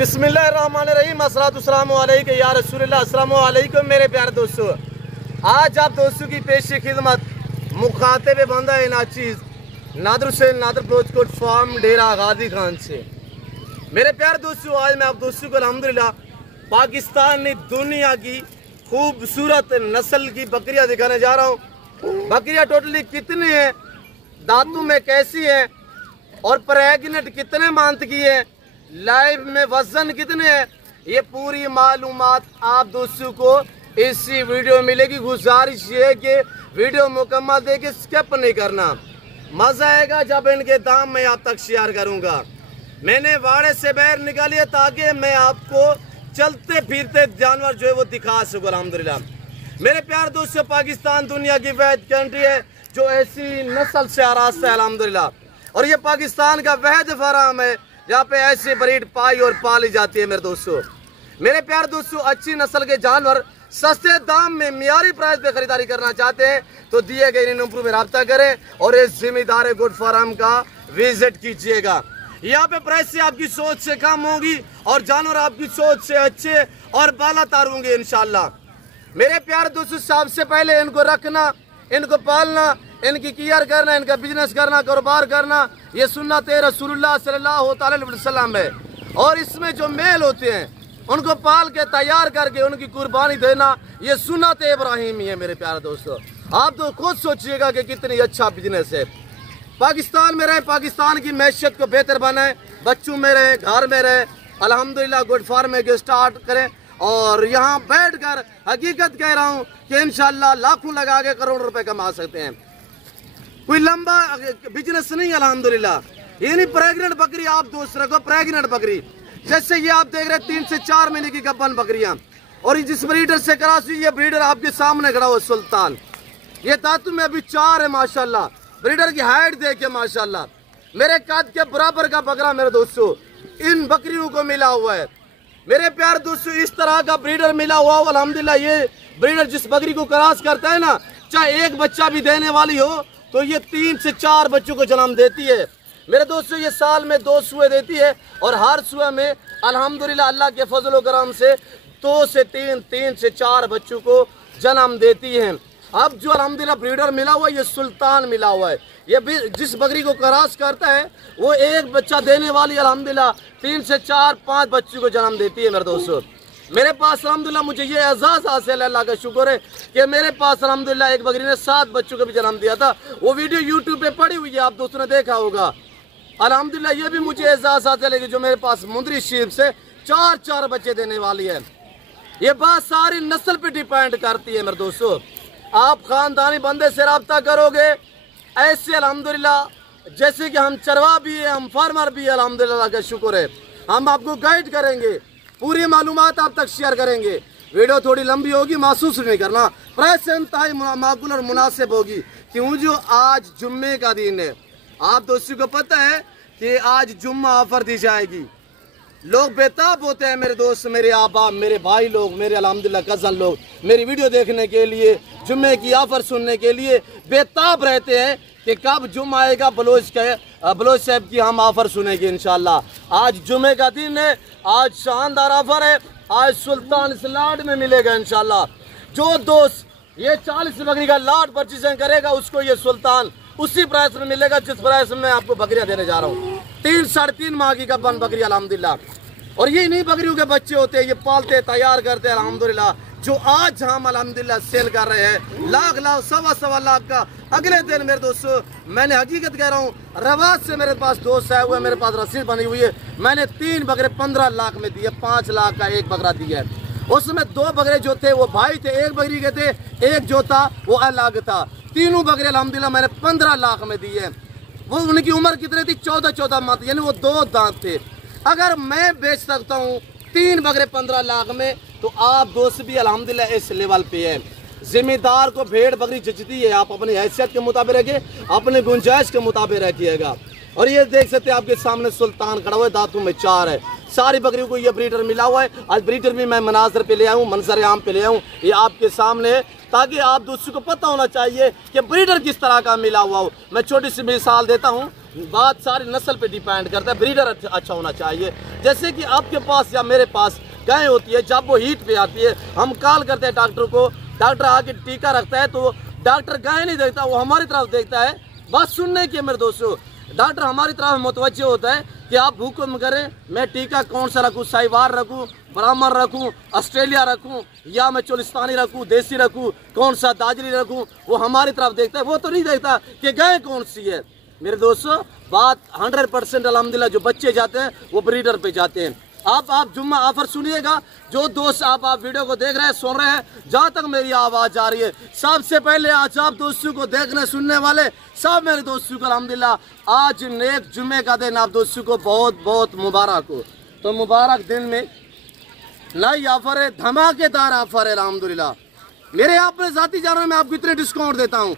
बिस्मिल्लाहिर्रहमानिर्रहीम अस्सलातुस्सलामु अलैका या रसूलल्लाह। अस्सलामु अलैकुम मेरे प्यारे दोस्तों, आज आप दोस्तों की पेशी खिदमत मुखातिब बंदा नाचीज़ नादर हुसैन नादर बलोचकोट फार्म डेरा गादी खान से। मेरे प्यारे दोस्तों, आज मैं आप दोस्तों को अल्हम्दुलिल्लाह पाकिस्तान ने दुनिया की खूबसूरत नस्ल की बकरियां दिखाने जा रहा हूँ। बकरियां टोटली कितनी हैं, दांतों में कैसी हैं और प्रेग्नेंट कितने मंथ की है, लाइव में वजन कितने हैं, ये पूरी मालूमात आप दोस्तों को इसी वीडियो में मिलेगी। गुजारिश ये है कि वीडियो मुकम्मल देके स्किप नहीं करना। मजा आएगा जब इनके दाम मैं आप तक शेयर करूंगा। मैंने वाड़े से बाहर निकालिए ताकि मैं आपको चलते फिरते जानवर जो है वो दिखा सकूँ। अल्हम्दुलिल्लाह मेरे प्यारे दोस्तों, पाकिस्तान दुनिया की वहद कंट्री है जो ऐसी नस्ल से आरास्ता है अल्हम्दुलिल्लाह, और ये पाकिस्तान का वहद फराम है जहाँ पे ऐसी ब्रीड पाई और पाली जाती है। मेरे दोस्तों, मेरे प्यारे दोस्तों, अच्छी नस्ल के जानवर सस्ते दाम में मियारी प्राइस पे खरीदारी करना चाहते हैं तो दिए गए नंबरों में रब्ता करें और इस जिम्मेदार गुड फार्म का विजिट कीजिएगा। यहाँ पे प्राइस से आपकी सोच से कम होगी और जानवर आपकी सोच से अच्छे और बालातर होंगे इंशाल्लाह। मेरे प्यारे दोस्तों, सबसे पहले इनको रखना, इनको पालना, इनकी केयर करना, इनका बिजनेस करना, कारोबार करना, ये सुन्नत रसूलुल्लाह सल्लल्लाहु अलैहि वसल्लम है। और इसमें जो मेल होते हैं उनको पाल के तैयार करके उनकी कुर्बानी देना, ये सुन्नत इब्राहिमी है। मेरे प्यारे दोस्तों, आप तो खुद सोचिएगा कि कितनी अच्छा बिजनेस है। पाकिस्तान में रहे, पाकिस्तान की मैशियत को बेहतर बनाए, बच्चों में रहे, घर में रहे, अल्हम्दुलिल्लाह गुड फार्म में स्टार्ट करें। और यहाँ बैठकर हकीकत कह रहा हूँ कि इंशाल्लाह लाखों लगा के करोड़ रुपए कमा सकते हैं। कोई लंबा बिजनेस नहीं अल्हम्दुलिल्लाह। ये नहीं प्रेग्नेंट बकरी आप दोस्त रखो, प्रेग्नेंट बकरी जैसे ये आप देख रहे हैं 3 से 4 महीने की गब्बन बकरियां, और ये जिस ब्रीडर से क्रॉस हुई, ये ब्रीडर आपके सामने खड़ा हुआ सुल्तान, ये दांतों में अभी 4 है माशाल्लाह। ब्रीडर की हाइट देखिए माशाल्लाह, मेरे कद के बराबर का बकरा मेरे दोस्तों इन बकरियों को मिला हुआ है। मेरे प्यारे दोस्तों, इस तरह का ब्रीडर मिला हुआ हो अल्हम्दुलिल्लाह। ये ब्रीडर जिस बकरी को क्रॉस करता है ना, चाहे एक बच्चा भी देने वाली हो तो ये 3 से 4 बच्चों को जन्म देती है। मेरे दोस्तों, ये साल में 2 सुए देती है और हर सुए में अल्हम्दुलिल्लाह अल्लाह के फजल व करम से 2 से 3 से 4 बच्चों को जन्म देती है। अब जो अल्हम्दुलिल्लाह ब्रीडर मिला हुआ है, ये सुल्तान मिला हुआ है। ये भी जिस बकरी को क्रॉस करता है वो एक बच्चा देने वाली अल्हम्दुलिल्लाह 3 से 4-5 बच्चों को जन्म देती है। मेरे दोस्तों, मेरे पास अल्हम्दुलिल्लाह मुझे ये एजाज़ हासिल है, अल्लाह का शुक्र है कि मेरे पास अल्हम्दुलिल्लाह एक बकरी ने 7 बच्चों को भी जन्म दिया था। वो वीडियो यूट्यूब पे पड़ी हुई है, आप दोस्तों ने देखा होगा। अल्हम्दुलिल्लाह ये भी मुझे एजाज़ हासिल है कि जो मेरे पास मुंदरी शीप से 4 बच्चे देने वाली है। ये बात सारी नस्ल पे डिपेंड करती है। मेरे दोस्तों, आप खानदानी बंदे से रब्ता करोगे ऐसे अल्हम्दुलिल्लाह, जैसे कि हम चरवा भी है, हम फार्मर भी है, अल्हम्दुलिल्लाह का शुक्र है। हम आपको गाइड करेंगे, पूरी मालूमात आप तक शेयर करेंगे। वीडियो थोड़ी लंबी होगी, महसूस नहीं करना, प्राइस इंतहाई माकूल और मुनासिब होगी क्यों जो आज जुम्मे का दिन है। आप दोस्तों को पता है कि आज जुम्मा ऑफर दी जाएगी। लोग बेताब होते हैं मेरे दोस्त, मेरे आबाब, मेरे भाई लोग, मेरे अल्हम्दुलिल्लाह कज़न लोग मेरी वीडियो देखने के लिए, जुम्मे की ऑफर सुनने के लिए बेताब रहते हैं कि कब जुम्मा आएगा, बलोच साहब की हम ऑफर सुनेंगे इंशाल्लाह। आज जुम्मे का दिन है, आज शानदार ऑफर है, आज सुल्तान इस लाट में मिलेगा इंशाल्लाह। जो दोस्त ये 40 बकरी का लाट परचेजिंग करेगा उसको ये सुल्तान उसी प्राइस में मिलेगा जिस प्राइस में मैं आपको बकरियां देने जा रहा हूँ। 3-3.5 माह की गब्बन बकरी अल्हम्दुलिल्लाह, और ये नहीं बकरियों के बच्चे होते हैं, ये पालते तैयार करते हैं अल्हम्दुलिल्लाह। जो आज हम अल्हम्दुलिल्लाह सेल कर रहे हैं लाख 1.25 लाख का, अगले दिन मेरे दोस्तों मैंने हकीकत कह रहा हूँ, रवाज से मेरे पास दोस्त आए हुए, मेरे पास रसीद बनी हुई है, मैंने 3 बकरे 15 लाख में दिए, 5 लाख का एक बकरा दिया है। उसमें 2 बकरे जो थे वो भाई थे, 1 बकरी के थे, एक जो था वो अलग था। तीनों बकरे अल्हम्दुलिल्लाह मैंने 15 लाख में दिए। वो उनकी उम्र कितनी थी? 14 मंथ, यानी वो 2 दांत थे। अगर मैं बेच सकता हूँ 3 बकरे 15 लाख में, तो आप दोस्त भी अल्हम्दुलिल्लाह इस लेवल पे है। जिम्मेदार को भेड़ बकरी जचती है, आप अपनी हैसियत के मुताबिक रखिए, अपने गुंजाइश के मुताबिक रखिएगा। और ये देख सकते हैं आपके सामने सुल्तान खड़ा हुआ है, दांतों में 4 है। सारी बकरियों को ये ब्रीडर मिला हुआ है। आज ब्रीडर भी मैं मनाजर पे ले आऊँ, मंजर आम पे ले आऊँ, ये आपके सामने है, ताकि आप दोस्तों को पता होना चाहिए कि ब्रीडर किस तरह का मिला हुआ हो। मैं छोटी सी मिसाल देता हूँ, बात सारी नस्ल पे डिपेंड करता है, ब्रीडर अच्छा होना चाहिए। जैसे कि आपके पास या मेरे पास गाय होती है, जब वो हीट पे आती है हम कॉल करते हैं डॉक्टर को, डॉक्टर आके टीका रखता है, तो डॉक्टर गाय नहीं देखता, वो हमारी तरफ देखता है। बात सुनने की मेरे दोस्तों, डॉक्टर हमारी तरफ मुतवज्जह होता है कि आप हुक्म करें, मैं टीका कौन सा रखूँ, साहिवाल रखूँ, ब्राह्मण रखूँ, ऑस्ट्रेलिया रखूँ, या मैं चोलिस्तानी रखूँ, देसी रखूँ, कौन सा दाजरी रखूँ, वो हमारी तरफ देखता है। वो तो नहीं देखता कि गाय कौन सी है। मेरे दोस्तों बात 100% अल्हम्दुलिल्लाह जो बच्चे जाते हैं वो ब्रीडर पे जाते हैं। आप जुम्मा ऑफर सुनिएगा, जो दोस्त आप वीडियो को देख रहे हैं, सुन रहे हैं, जहाँ तक मेरी आवाज़ आ रही है, सबसे पहले आज आप दोस्तों को देखने सुनने वाले सब मेरे दोस्तों को अल्हम्दुलिल्लाह आज नेक जुम्मे का दिन आप दोस्तों को बहुत बहुत मुबारक हो। तो मुबारक दिन में नई ऑफर है, धमाकेदार ऑफर है अल्हम्दुलिल्लाह। मेरे अपने साथी जानवर में आपको इतने डिस्काउंट देता हूँ,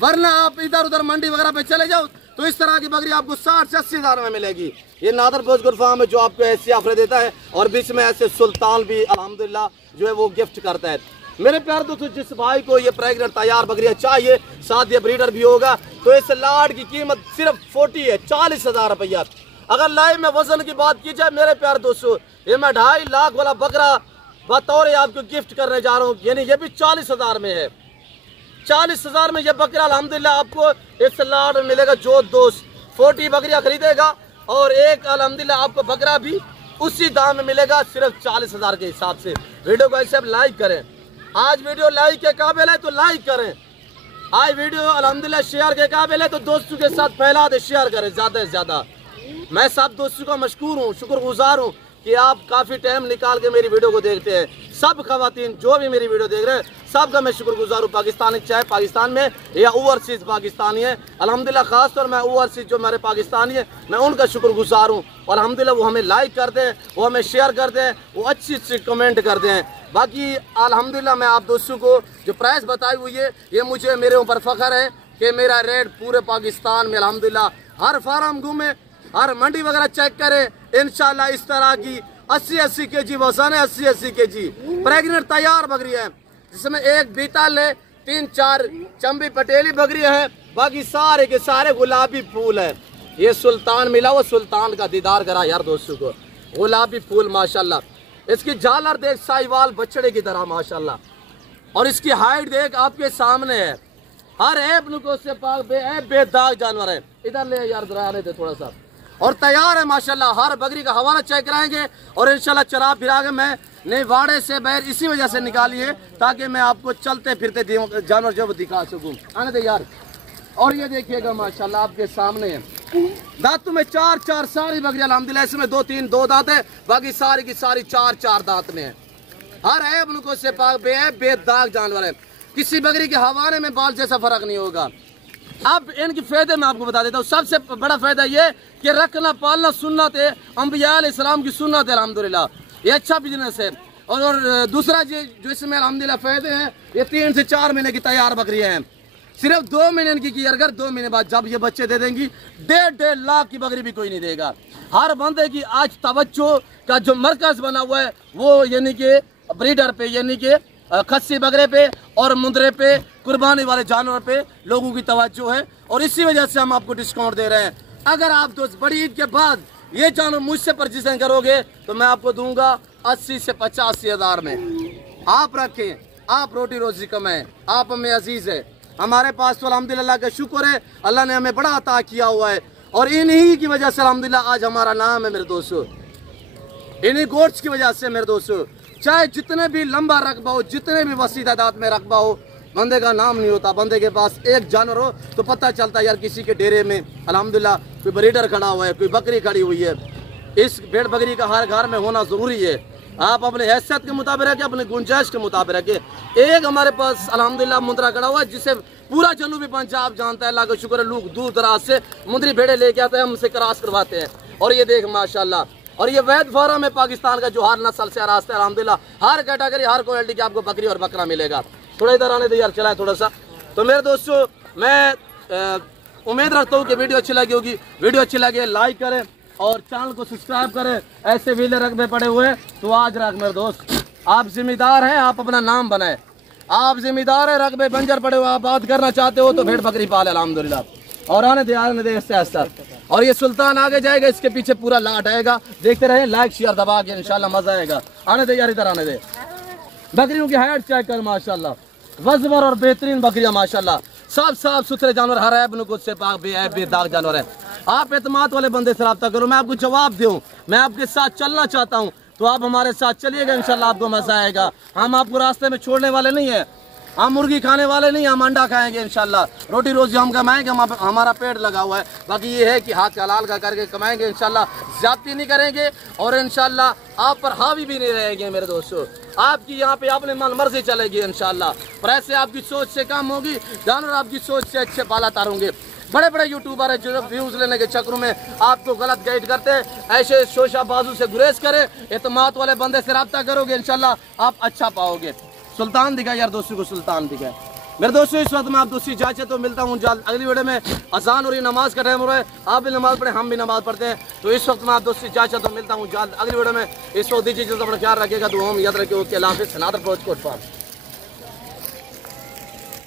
वरना आप इधर उधर मंडी वगैरह पे चले जाओ तो इस तरह की बकरी आपको 60 से 80 हज़ार में मिलेगी। ये नादर बोजगुर फार्म है जो आपको ऐसी ऑफर देता है, और बीच में ऐसे सुल्तान भी अल्हम्दुलिल्लाह जो है वो गिफ्ट करता है। मेरे प्यारे दोस्तों, जिस भाई को ये प्रेग्नेंट तैयार बकरियाँ चाहिए, साथ ये ब्रीडर भी होगा, तो इस लाड की कीमत सिर्फ 40 है, 40,000 रुपया। अगर लाइव में वजन की बात की जाए मेरे प्यारे दोस्तों, ये मैं 2.5 लाख वाला बकरा बतौर आपको गिफ्ट करने जा रहा हूँ, यानी ये भी 40,000 में है। 40,000 में ये बकरा अल्हम्दुलिल्लाह आपको इस लाड में मिलेगा। जो दोस्त 40 बकरियां खरीदेगा और एक अल्हम्दुलिल्लाह आपको बकरा भी उसी दाम में मिलेगा, सिर्फ 40,000 के हिसाब से। वीडियो को ऐसे आप लाइक करें, आज वीडियो लाइक के काबिल है तो लाइक करें, आज वीडियो अल्हम्दुलिल्लाह शेयर के काबिल है तो दोस्तों के साथ फैला दे, शेयर करें ज़्यादा से ज़्यादा। मैं सब दोस्तों का मशकूर हूँ, शुक्रगुजार हूँ कि आप काफ़ी टाइम निकाल के मेरी वीडियो को देखते हैं। सब खवातीन जो भी मेरी वीडियो देख रहे हैं सबका मैं शुक्रगुजार हूँ, पाकिस्तानी चाहे पाकिस्तान में या ओवरसीज़ पाकिस्तानी है। अल्हम्दुलिल्लाह ख़ास तौर मैं ओवरसीज़ जो मेरे पाकिस्तानी है मैं उनका शुक्रगुजार हूँ, और अल्हम्दुलिल्लाह वो हमें लाइक करते हैं, वो हमें शेयर करते हैं, वो अच्छी अच्छी कमेंट करते हैं। बाकी अल्हम्दुलिल्लाह मैं आप दोस्तों को जो प्राइस बताई हुई है ये मुझे मेरे ऊपर फ़ख्र है कि मेरा रेट पूरे पाकिस्तान में अल्हम्दुलिल्लाह हर फार्म घूमे, हर मंडी वगैरह चेक करें, इंशाल्लाह इस तरह की 80-80 kg वजन है, 80-80 kg प्रेग्नेंट तैयार बकरी है, जिसमें एक बीतल है, 3-4 चंबी पटेली बकरी है, बाकी सारे के सारे गुलाबी फूल है। ये सुल्तान मिला, वो सुल्तान का दीदार करा यार दोस्तों को, गुलाबी फूल माशाल्लाह। इसकी झालर देख साहिवाल बछड़े की तरह माशाल्लाह, और इसकी हाइट देख आपके सामने है, हर ऐप नुको से पाक बेदाग जानवर है। इधर ले यार जरा आने दे थोड़ा सा, और तैयार है माशाल्लाह। हर बकरी का हवाला चेक कराएंगे और इंशाल्लाह चरा फिरा के मैं नई वाड़े से बाहर इसी वजह से निकाली है ताकि मैं आपको चलते फिरते जानवर जो दिखा सकूं। आने दे यार। और ये देखिएगा माशाल्लाह आपके सामने है, दांतों में 4-4 सारी बकरियां अल्हम्दुलिल्लाह, इसमें 2 दांत है, बाकी सारी की सारी 4-4 दांत में है। हर ऐब उनको से पाक बेदाग जानवर है, किसी बकरी के हवाने में बाल जैसा फर्क नहीं होगा। अब इनके फायदे मैं आपको बता देता हूँ। सबसे बड़ा फायदा ये कि रखना पालना सुन्नत है, अंबिया अलैहिस्सलाम की सुन्नत है अल्हम्दुलिल्लाह, ये अच्छा बिजनेस है। और दूसरा जो इसमें अल्हम्दुलिल्लाह फायदे हैं, ये 3 से 4 महीने की तैयार बकरियाँ हैं, सिर्फ 2 महीने की अगर 2 महीने बाद जब ये बच्चे दे देंगी 1.5 लाख की बकरी भी कोई नहीं देगा। हर बंदे की आज तवज्जो का जो मरकज बना हुआ है वो यानी कि ब्रीडर पे, यानी कि खस्सी बकरे पे और मुंदरे पे, कुर्बानी वाले जानवर पे लोगों की तवज्जो है, और इसी वजह से हम आपको डिस्काउंट दे रहे हैं। अगर आप दोस्त बड़ी ईद के बाद ये जानवर मुझसे परचेजिंग करोगे तो मैं आपको दूंगा 80 से 85 हज़ार में। आप रखें, आप रोटी रोजी कमाएं, आप हमें अजीज है। हमारे पास तो अल्हम्दुलिल्लाह का शुक्र है, अल्लाह ने हमें बड़ा अता किया हुआ है, और इन्हीं की वजह से अल्हम्दुलिल्लाह आज हमारा नाम है मेरे दोस्तों, इन्हीं गोट्स की वजह से मेरे दोस्तों। चाहे जितने भी लंबा रकबा हो, जितने भी वसी तादाद में रकबा हो, बंदे का नाम नहीं होता। बंदे के पास एक जानवर हो तो पता चलता है यार किसी के डेरे में अल्हम्दुलिल्लाह कोई ब्रीडर खड़ा हुआ है, कोई बकरी खड़ी हुई है। इस भेड़ बकरी का हर घर में होना ज़रूरी है। आप अपने हैसियत के मुताबिक रखें, अपने गुंजाइश के मुताबिक रखें। एक हमारे पास अल्हम्दुलिल्लाह मुंदरा खड़ा हुआ है जिसे पूरा जनूबी पंजाब जानता है, अल्लाह का शुक्र है। लोग दूर दराज से मुंदरी भेड़े लेके आते हैं, हमसे क्रॉस करवाते हैं। और ये देख माशाल्लाह, और ये वैद फार्म है पाकिस्तान का जो हर नस्ल से रास्ता है अल्हम्दुलिल्लाह, हर कैटेगरी हर क्वालिटी की आपको बकरी और बकरा मिलेगा। थोड़ा इधर आने दे यार, चलाए थोड़ा सा। तो मेरे दोस्तों मैं उम्मीद रखता हूँ कि वीडियो अच्छी लगी होगी। वीडियो अच्छी लगे लाइक करें और चैनल को सब्सक्राइब करें। ऐसे वीले रकबे पड़े हुए तो आज रख मेरे दोस्त, आप जिम्मेदार हैं, आप अपना नाम बनाए। आप जिम्मेदार है, रकबे बंजर पड़े हुए, आप बात करना चाहते हो तो भेड़ बकरी पाले अल्हम्दुलिल्लाह। और आने दे इससे और ये सुल्तान आगे जाएगा, इसके पीछे पूरा लाट आएगा। देखते रहे, लाइक शेयर दबा के, इंशाल्लाह मजा आएगा। आने दे यार, इधर आने दे। बकरियों की हाइट चेक कर माशाल्लाह, वजबर और बेहतरीन बकरियां माशाल्लाह, सब साफ सुथरे जानवर, हर ऐब नुकुत से पाक, बेऐब बेदाग जानवर है। आप एतमाद वाले बंदे से रब्ता करो, मैं आपको जवाब दूं, मैं आपके साथ चलना चाहता हूं, तो आप हमारे साथ चलिएगा, इंशाल्लाह आपको मजा आएगा। हम आपको रास्ते में छोड़ने वाले नहीं है, हम मुर्गी खाने वाले नहीं, हम अंडा खाएंगे इंशाल्लाह, रोटी रोजी हम कमाएंगे, हमारा पेट लगा हुआ है। बाकी ये है कि हाथ हलाल का करके कमाएंगे इंशाल्लाह, ज्यादती नहीं करेंगे और इंशाल्लाह आप पर हावी भी नहीं रहेंगे मेरे दोस्तों। आपकी यहाँ पे अपने मन मर्जी चलेगी इंशाल्लाह, पर ऐसे आपकी सोच से काम होगी, जानवर आपकी सोच से अच्छे पाला तारोंगे। बड़े बड़े यूट्यूबर है जो व्यूज लेने के चक्कर में आपको गलत गाइड करते हैं, ऐसे शोशा बाजू से गुरेज करें, एतमाद वाले बंदे से रब्ता करोगे इंशाल्लाह आप अच्छा पाओगे। सुल्तान दिखा यार दोस्तों को, सुल्तान दिखा मेरे दोस्तों। इस वक्त मैं आप दोस्ती जाचे तो मिलता हूँ जल्द अगली वीडियो में। अजान और ये नमाज का टाइम हो रहा है, आप भी नमाज पढ़े, हम भी नमाज पढ़ते हैं, तो इस वक्त मैं आप दोस्ती जाचे तो मिलता हूँ जल्द अगली वीडियो में। इस वक्त दीजिए अपना ख्याल रखिएगा, दुआ में याद रखिए। ओके, अल्लाह हाफिज़। नादर कोट फार्म।